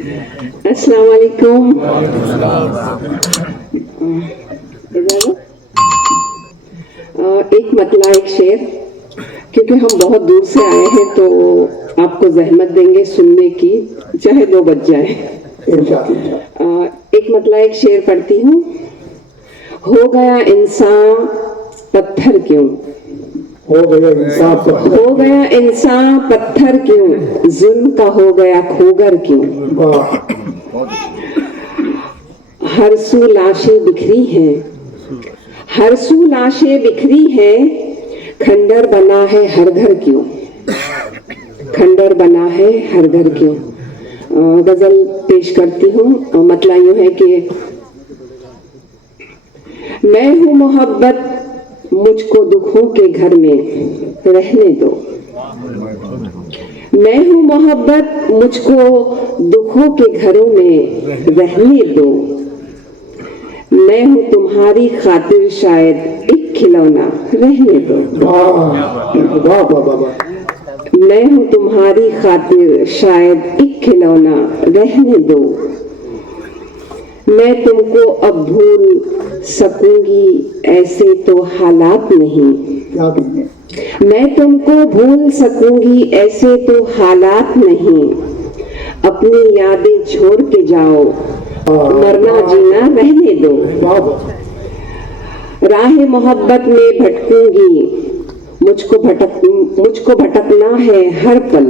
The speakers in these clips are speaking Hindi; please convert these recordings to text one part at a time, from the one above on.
अस्सलाम वालेकुम। एक मतला एक शेर, क्योंकि हम बहुत दूर से आए हैं तो आपको जहमत देंगे सुनने की, चाहे 2 बज जाए। एक मतला एक शेर पढ़ती हूँ। हो गया इंसान पत्थर क्यों, हो गया इंसान पत्थर क्यों, जुल्म का हो गया खोगर क्यों। हर सू लाशें बिखरी हैं, हर सू लाशें बिखरी हैं, खंडर बना है हर घर क्यों, खंडर बना है हर घर क्यों। गजल पेश करती हूँ। मतला यूं है कि मैं हूँ मोहब्बत मुझको दुखों के घर में रहने दो, मैं हूँ मोहब्बत मुझको दुखों के घरों में रहने दो। मैं हूँ तुम्हारी खातिर शायद एक खिलौना रहने दो, मैं हूँ तुम्हारी खातिर शायद एक खिलौना रहने दो। मैं तुमको अब भूल सकूंगी ऐसे तो हालात नहीं, मैं तुमको भूल सकूंगी ऐसे तो हालात नहीं। अपनी यादें छोड़ के जाओ, मरना जीना रहने दो। राह मोहब्बत में भटकूंगी, मुझको भटकना है हर पल।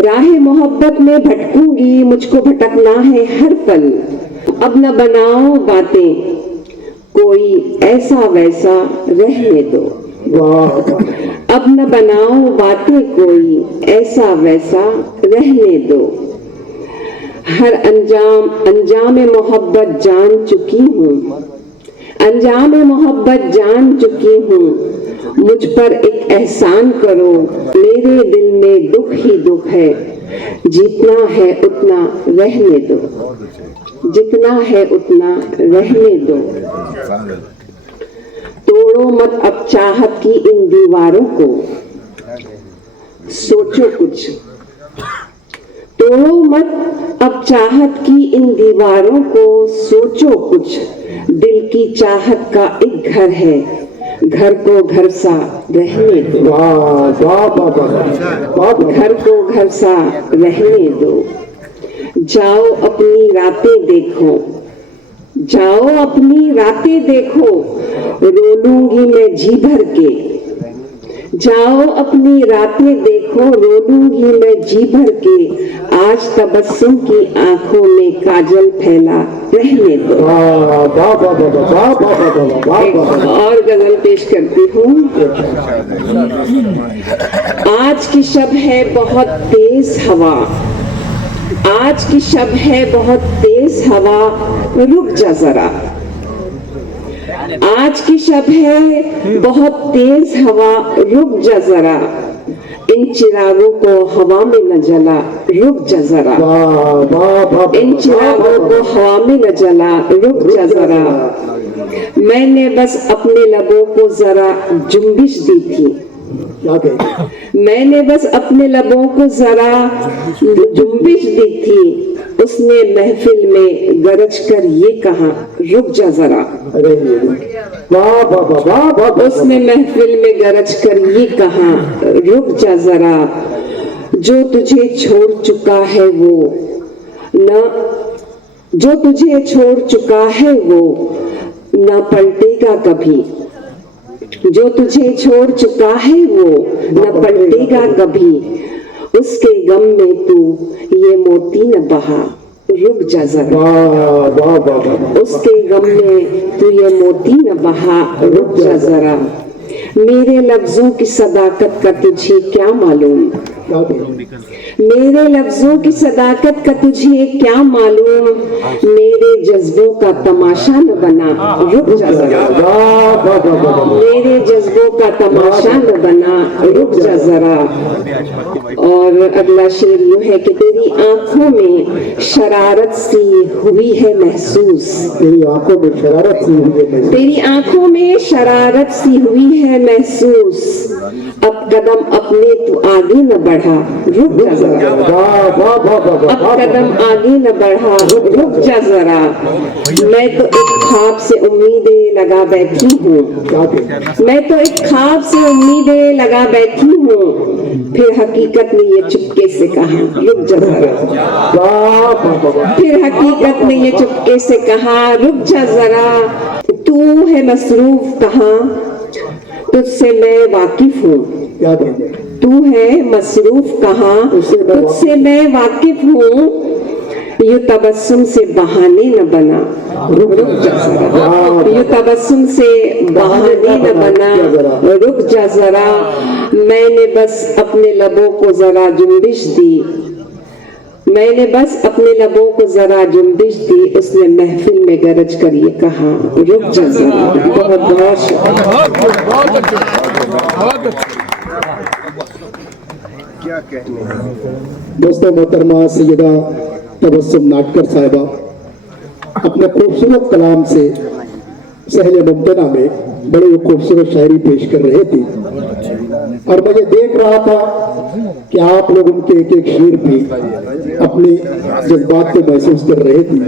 राह मोहब्बत में भटकूंगी, मुझको भटकना है हर पल। अब न बनाओ बातें कोई ऐसा वैसा रहने दो, अब न बनाओ बातें कोई ऐसा वैसा रहने दो। हर अंजाम मोहब्बत जान चुकी हूँ, अंजाम मोहब्बत जान चुकी हूँ। मुझ पर एक एहसान करो, मेरे दिल में दुख ही दुख है। जितना है उतना रहने दो, जितना है उतना रहने दो। तोड़ो मत अब चाहत की इन दीवारों को, सोचो कुछ। तोड़ो मत अब चाहत की इन दीवारों को, सोचो कुछ। दिल की चाहत का एक घर है, घर को घर सा रहने दो, घर को घर सा रहने दो। जाओ अपनी रातें देखो, जाओ अपनी रातें देखो, रो लूंगी मैं जी भर के। जाओ अपनी रातें देखो, रो लूंगी मैं जी भर के। आज तबस्सुम की आंखों में काजल फैला रहने दो। और गजल पेश करती हूँ। आज की शब है बहुत तेज हवा, आज की शब है बहुत तेज हवा, रुक जा जरा। आज की शब है बहुत तेज हवा, रुक जा जरा। इन चिरागों को हवा में न जला, रुक जा जरा। इन चिरागों को हवा में न जला, रुक जा जरा। मैंने बस अपने लबों को जरा जुम्बिश दी थी, मैंने बस अपने लबों को जरा जुम्बिश दी थी। उसने महफिल में गरज कर ये कहा, रुक जा जरा। उसने महफिल में गरज कर ये कहा, रुक जा जरा। जो तुझे छोड़ चुका है वो न, जो तुझे छोड़ चुका है वो न पलटेगा कभी। जो तुझे छोड़ चुका है वो न पलटेगा कभी। उसके गम में तू ये मोती न बहा, रुक जा जरा। उसके गम में तू ये मोती न बहा, रुक जा जरा। मेरे लफ्जों की सदाकत का तुझे क्या मालूम, मेरे लफ्जों की सदाकत का तुझे क्या मालूम। मेरे जज्बों का तमाशा न बना, रुक जा जरा। मेरे जज्बों का तमाशा न बना, रुक जा जरा। और अगला शेर यूं है कि तेरी आंखों में शरारत सी हुई है महसूस, तेरी आंखों में शरारत सी हुई है, तेरी आंखों में शरारत सी हुई है महसूस। अब कदम अपने तू आगे न बढ़ा, रुक जा जरा। अब कदम आगे न बढ़ा, रुक जा जरा। मैं तो एक ख्वाब से उम्मीदें लगा बैठी हूँ, मैं तो एक ख्वाब से उम्मीदें लगा बैठी हूँ, फिर हकीकत ने ये चुपके से कहा, रुक जा जरा। फिर हकीकत ने ये चुपके से कहा, रुक जा जरा। तू है मसरूफ कहाँ, तुझसे मैं वाकिफ हूँ। तू है मसरूफ कहाँ, तुझसे मैं वाकिफ हूँ। यूं तबस्सुम से बहाने न बना, रुक जा जरा। यूं तबस्सुम से बहाने न बना, रुक जा जरा। मैंने बस अपने लबों को जरा जुम्बिश दी, मैंने बस अपने लबों को जरा जुम्बिश दी, उसने महफिल में गरज कर ये कहा, रुक जा जरा। बहुत बहुत क्या कहने। दोस्तों, मोहतरमा सैयदा तबस्सुम नाटकर साहिबा अपने खूबसूरत कलाम से सहले मुमतना में बड़ी खूबसूरत शायरी पेश कर रहे थे और मैं ये देख रहा था कि आप लोग उनके एक एक शेर भी अपने जज्बात को महसूस कर रहे थे।